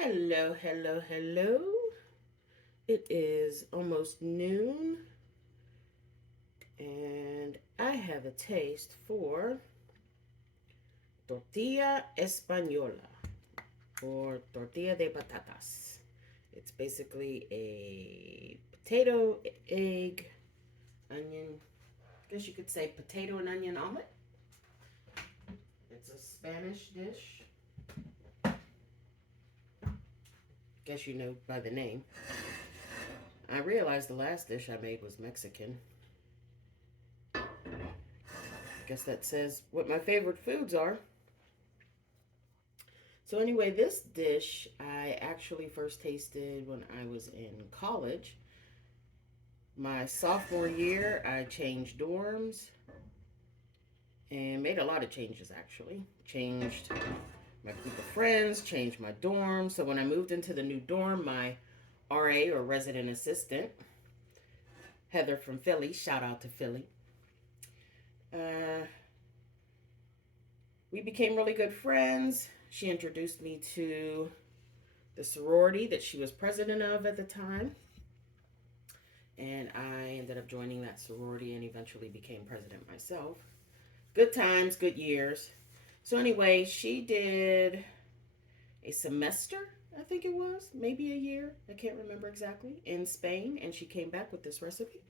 Hello, hello, hello. It is almost noon, and I have a taste for Tortilla Espanola or Tortilla de Patatas. It's basically a potato, egg, onion, I guess you could say potato and onion omelet. It's a Spanish dish. Guess you know by the name. I realized the last dish I made was Mexican. Guess that says what my favorite foods are. So anyway, this dish I actually first tasted when I was in college. My sophomore year, I changed dorms and made a lot of changes actually. Changed my group of friends, changed my dorm. So when I moved into the new dorm, my RA or resident assistant, Heather from Philly, shout out to Philly, uh, we became really good friends. She introduced me to the sorority that she was president of at the time. And I ended up joining that sorority and eventually became president myself. Good times, good years. So, anyway, she did a semester, I think it was, maybe a year, I can't remember exactly, in Spain, and she came back with this recipe.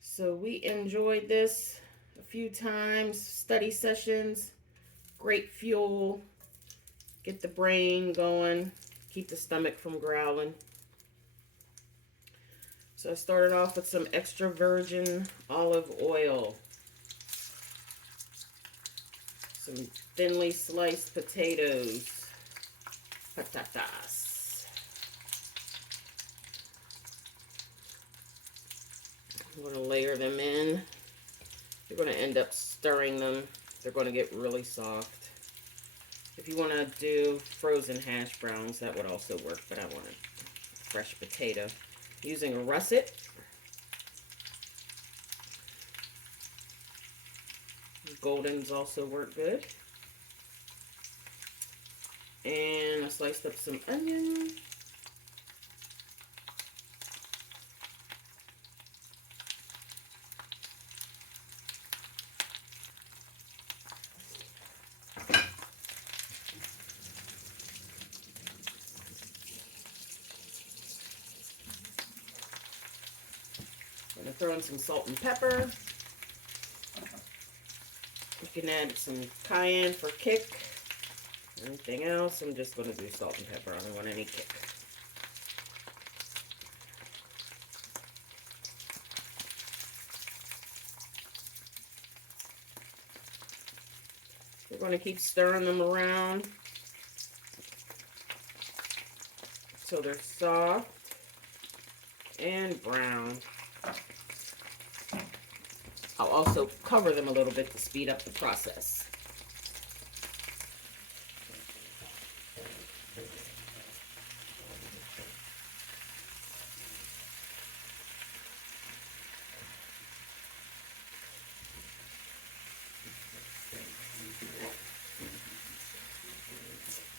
So, we enjoyed this a few times, study sessions, great fuel, get the brain going, keep the stomach from growling. So I started off with some extra virgin olive oil, some thinly sliced potatoes, patatas. I'm going to layer them in. You're going to end up stirring them. They're going to get really soft. If you want to do frozen hash browns, that would also work, but I want a fresh potato. Using a russet. Goldens also work good. And I sliced up some onion. I'm going to throw in some salt and pepper. You can add some cayenne for kick. Anything else, I'm just going to do salt and pepper. I don't want any kick. We're going to keep stirring them around so they're soft and brown. I'll also cover them a little bit to speed up the process.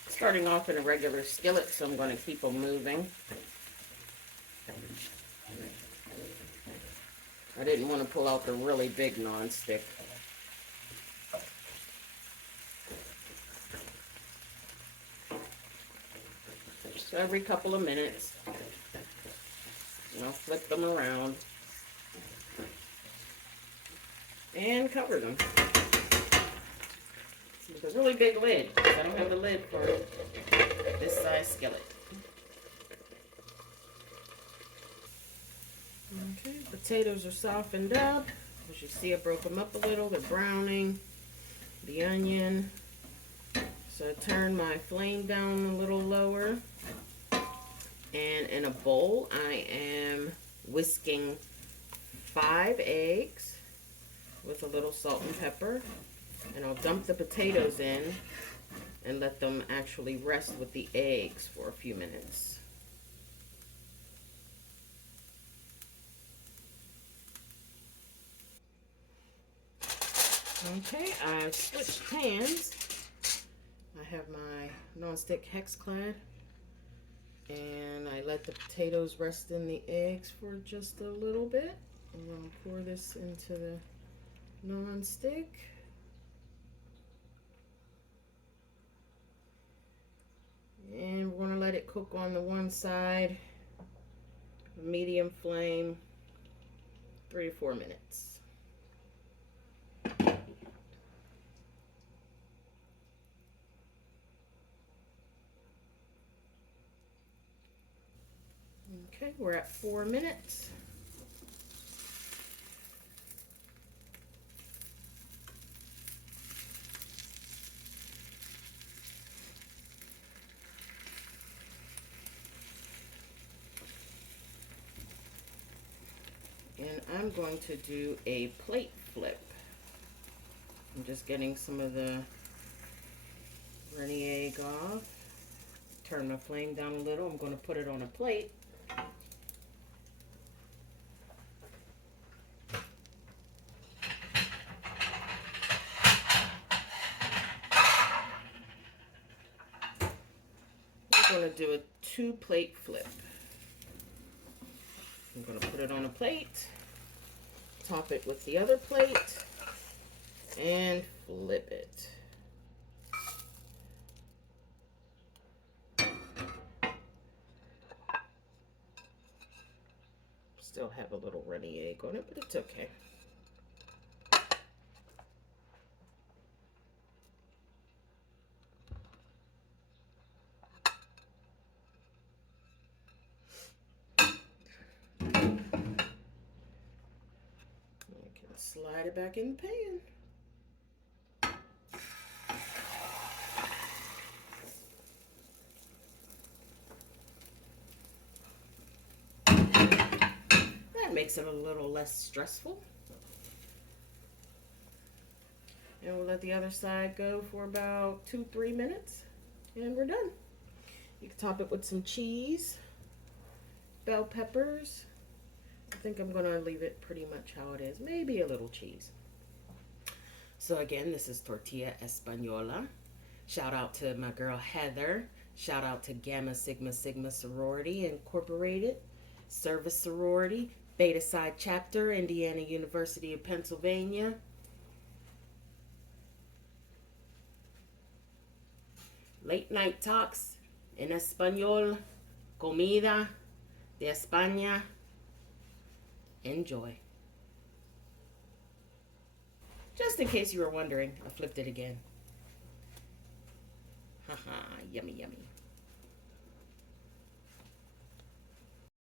Starting off in a regular skillet, so I'm going to keep them moving. I didn't want to pull out the really big nonstick. So every couple of minutes, I'll flip them around and cover them with a really big lid, because I don't have a lid for this size skillet. Okay, potatoes are softened up. As you see, I broke them up a little. They're browning. The onion. So I turn my flame down a little lower. And in a bowl, I am whisking 5 eggs with a little salt and pepper. And I'll dump the potatoes in and let them actually rest with the eggs for a few minutes. Okay, I've switched pans. I have my non-stick hex clad, and I let the potatoes rest in the eggs for just a little bit. I'm going to pour this into the non-stick. And we're going to let it cook on the one side, medium flame, 3 to 4 minutes. Okay, we're at 4 minutes. And I'm going to do a plate flip. I'm just getting some of the runny egg off. Turn my flame down a little. I'm going to put it on a plate. I'm going to do a 2-plate flip. I'm going to put it on a plate, top it with the other plate, and flip it. Still have a little runny egg on it, but it's okay. Slide it back in the pan. That makes it a little less stressful. And we'll let the other side go for about 2-3 minutes, and we're done. You can top it with some cheese, bell peppers. I think I'm gonna leave it pretty much how it is, maybe a little cheese. So again, this is Tortilla Espanola. Shout out to my girl Heather. Shout out to Gamma Sigma Sigma Sorority Incorporated, Service Sorority, Beta Side Chapter, Indiana University of Pennsylvania. Late Night Talks en Español, Comida de España. Enjoy. Just in case you were wondering, I flipped it again. Haha, yummy, yummy.